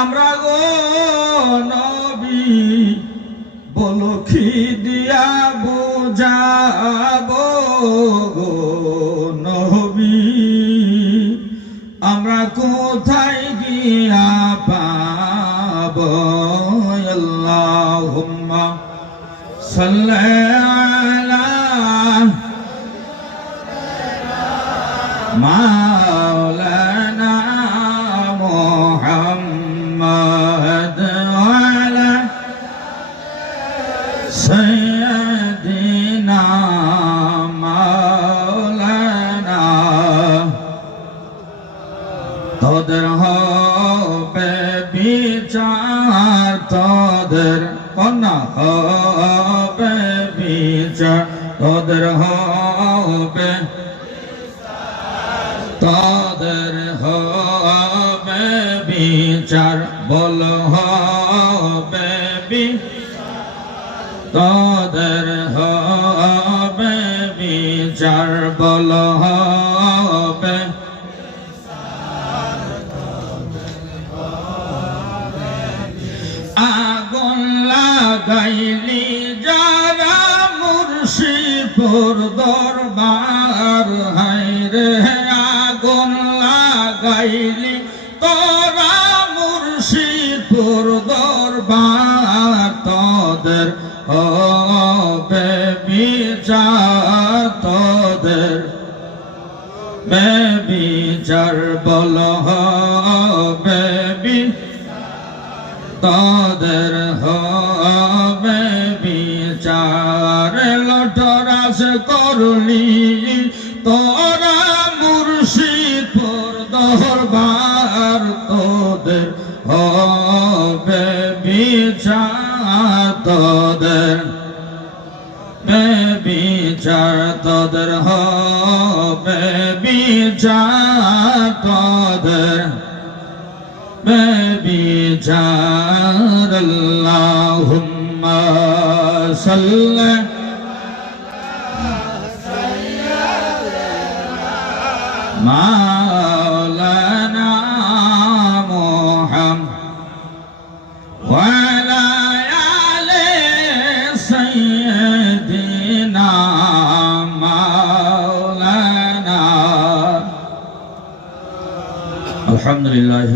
আমরা গো নবী, বলো কি দিয়া বোঝাবো গো নবী? আমরা কোথায় গিয়া পাব? আল্লাহুম্মা সাল্লি আলা سيدنا مولانا তোদের হবে বিচার তোদের কন্যা হবে বিচার তোদের হবে তাদের হবে বিচার বল হবে তাদের হবে বিচার, বল হবে। আগুন লাগাইলি যারা মুর্শিদপুর দরবার হাইরে আগুন লাগাইলি তোরা মুর্শিদপুর দরবার। তোদের বেবিচার বল হবে তাদের হবে বিচার লটরাস করলি, তোরা মুর্শিদপুর দরবার তোদের হবে বিচার বিচার তদর হবে বিচার তদর বিচার আল্লাহুম্মা সাল্লাল্লাহু মা আলহামদুলিল্লাহ।